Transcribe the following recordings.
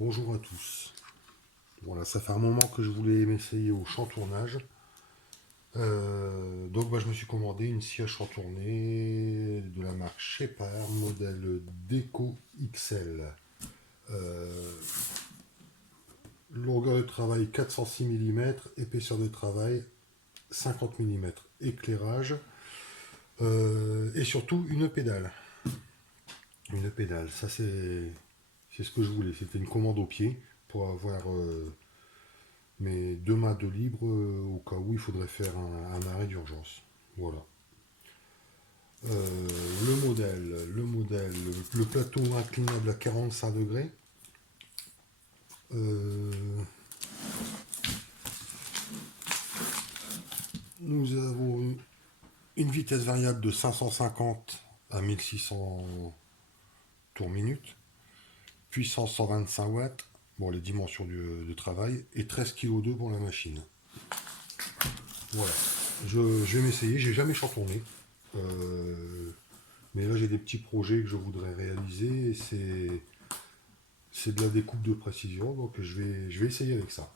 Bonjour à tous. Voilà, ça fait un moment que je voulais m'essayer au chantournage. Donc je me suis commandé une scie à chantourner de la marque Shepard, modèle Deco XL. Euh, Longueur de travail 406 mm, épaisseur de travail 50 mm, éclairage et surtout une pédale. Une pédale, ça c'est ce que je voulais. C'était une commande au pied pour avoir mais 2 mains de libre au cas où il faudrait faire un arrêt d'urgence. Voilà. Le plateau inclinable à 45 degrés. Euh, nous avons une vitesse variable de 550 à 1600 tours minute, puissance 125 watts, bon les dimensions de travail, et 13 kg pour la machine. Voilà. Je vais m'essayer, j'ai jamais chantourné. Euh, Mais là, j'ai des petits projets que je voudrais réaliser. C'est de la découpe de précision, donc je vais essayer avec ça.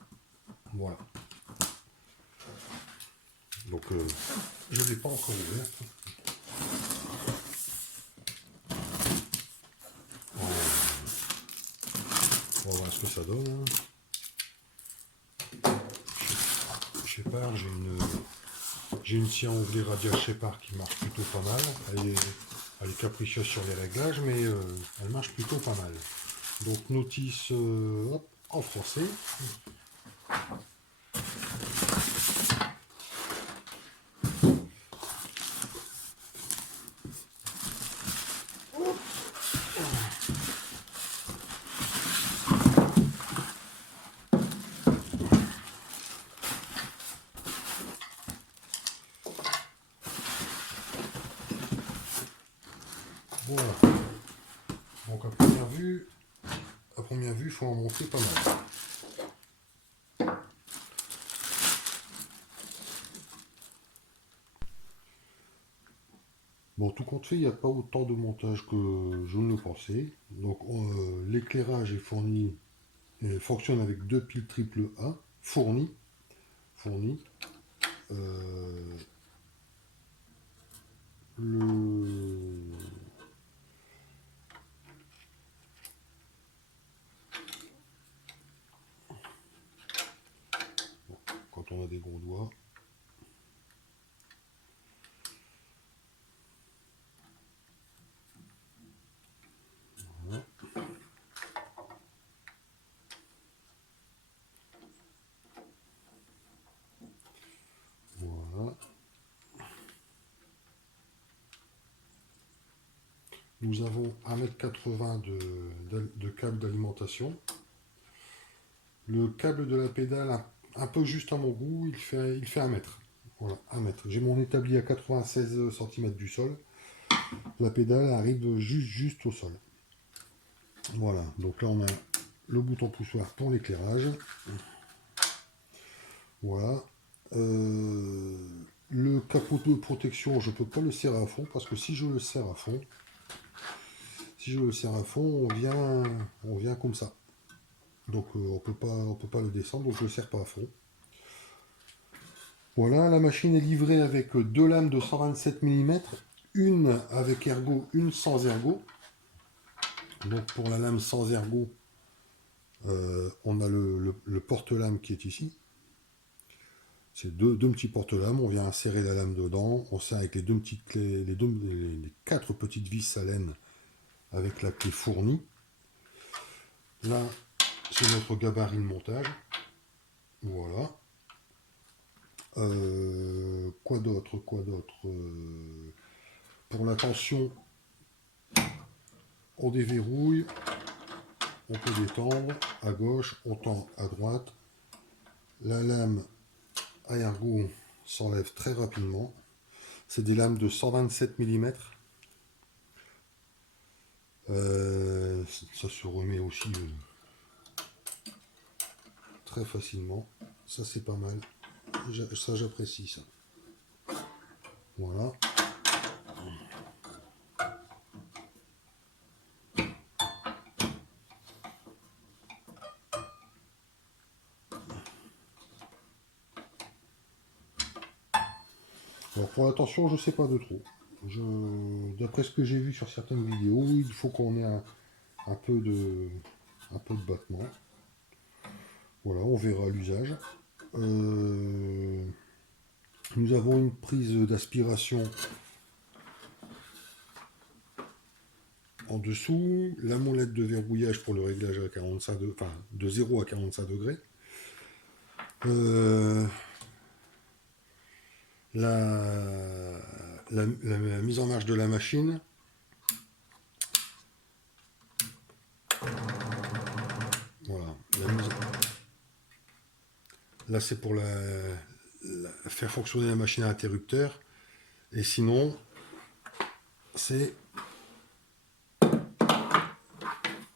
Voilà. Donc, je ne l'ai pas encore ouverte. On va voir ce que ça donne. Shepard, j'ai une scie à onglet radial Shepard qui marche plutôt pas mal. Elle est capricieuse sur les réglages, mais elle marche plutôt pas mal. Donc, notice hop, en français. Voilà. Donc, à première vue, il faut en monter pas mal. Bon, tout compte fait, il n'y a pas autant de montage que je ne le pensais. Donc, l'éclairage est fourni, fonctionne avec 2 piles triple A, fournies. Euh, le... bon, quand on a des gros doigts. Voilà. Voilà. Nous avons 1,80 m de câble d'alimentation. Le câble de la pédale, un peu juste à mon goût, il fait 1 mètre. Voilà, 1 mètre. J'ai mon établi à 96 cm du sol. La pédale arrive juste au sol. Voilà, donc là on a le bouton poussoir pour l'éclairage. Voilà. Le capot de protection, je ne peux pas le serrer à fond parce que si je le serre à fond, on vient comme ça. Donc on peut pas le descendre, donc je le serre pas à fond. Voilà, la machine est livrée avec 2 lames de 127 mm, une avec ergot, une sans ergot. Donc pour la lame sans ergot, on a le porte-lame qui est ici. C'est deux petits porte-lames, on vient insérer la lame dedans, on serre avec les 2 petites clés, les 4 petites vis à laine avec la clé fournie. Là, c'est notre gabarit de montage. Voilà. Quoi d'autre pour la tension, on déverrouille, on peut détendre à gauche, on tend à droite. La lame à ergot s'enlève très rapidement. C'est des lames de 127 mm. Ça se remet aussi très facilement. Ça c'est pas mal. Ça j'apprécie ça. Voilà. Alors pour la tension, je sais pas de trop. D'après ce que j'ai vu sur certaines vidéos, il faut qu'on ait un peu de battement. Voilà, on verra l'usage. Nous avons une prise d'aspiration en dessous, la molette de verrouillage pour le réglage à 45 degrés, enfin de 0 à 45 degrés. La mise en marche de la machine. Voilà. Là, c'est pour faire fonctionner la machine à interrupteur. Et sinon, c'est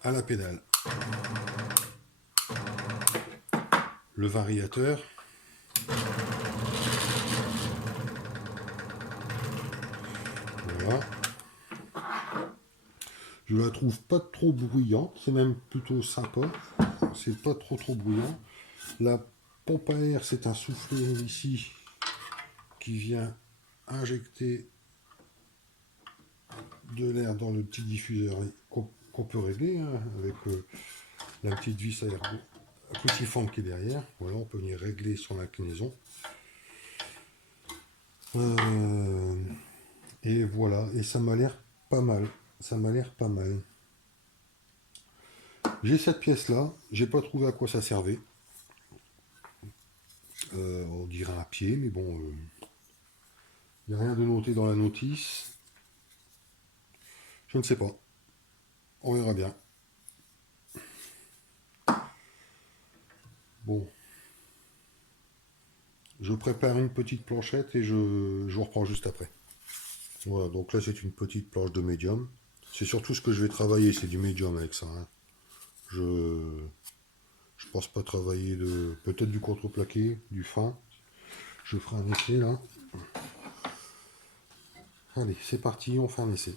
à la pédale. Le variateur. Voilà. Je la trouve pas trop bruyante, c'est même plutôt sympa. C'est pas trop bruyant. La pompe à air, c'est un souffleur ici qui vient injecter de l'air dans le petit diffuseur qu'on peut régler hein, avec la petite vis à air cruciforme qui est derrière. Voilà, on peut venir régler son inclinaison. Et voilà, et ça m'a l'air pas mal. Ça m'a l'air pas mal. J'ai cette pièce là, j'ai pas trouvé à quoi ça servait. On dirait un pied, mais bon, il n'y a rien de noté dans la notice. Je ne sais pas. On verra bien. Bon. Je prépare une petite planchette et je vous reprends juste après. Voilà, donc là c'est une petite planche de médium. C'est surtout ce que je vais travailler, c'est du médium avec ça. Hein. Je pense pas travailler peut-être du contreplaqué, du fin. Je ferai un essai là. Allez, c'est parti, on fait un essai.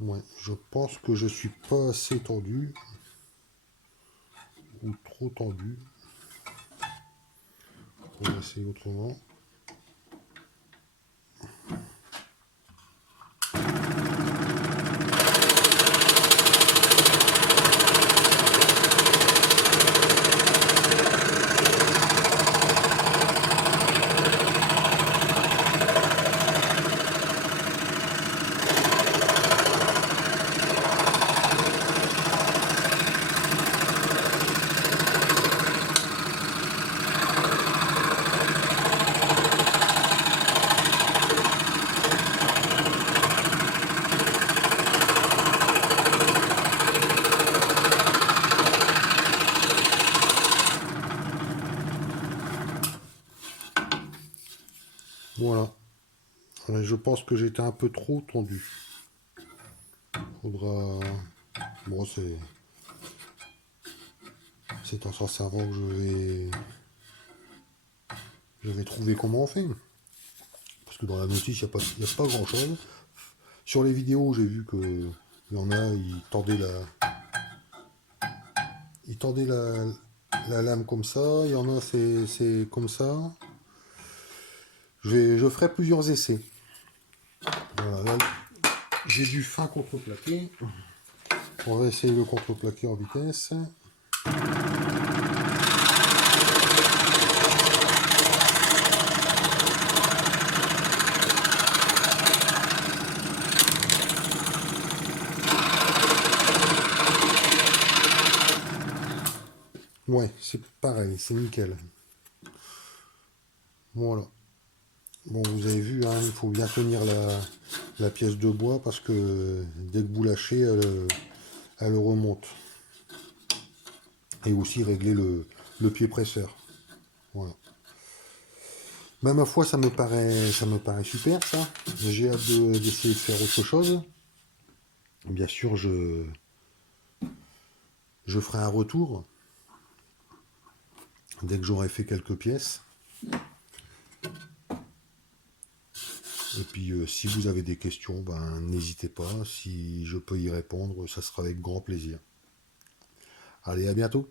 Ouais, je pense que je suis pas assez tendu. Ou trop tendu. On va essayer autrement. Voilà. Je pense que j'étais un peu trop tendu. Faudra... Bon, c'est en s'en servant que je vais trouver comment on fait. Parce que dans la notice, il n'y a pas grand-chose. Sur les vidéos, j'ai vu que il y en a, ils tendaient la lame comme ça. Il y en a, c'est comme ça. Je ferai plusieurs essais. Voilà, là, j'ai du fin contreplaqué. On va essayer le contreplaqué en vitesse. Ouais, c'est pareil, c'est nickel. Voilà. Bon, vous avez vu, hein, il faut bien tenir la pièce de bois parce que dès que vous lâchez, elle remonte. Et aussi régler le pied presseur. Voilà. Ben, ma foi, ça me paraît super, ça. J'ai hâte d'essayer de faire autre chose. Bien sûr, je ferai un retour dès que j'aurai fait quelques pièces. Et puis, si vous avez des questions, ben, n'hésitez pas. Si je peux y répondre, ça sera avec grand plaisir. Allez, à bientôt.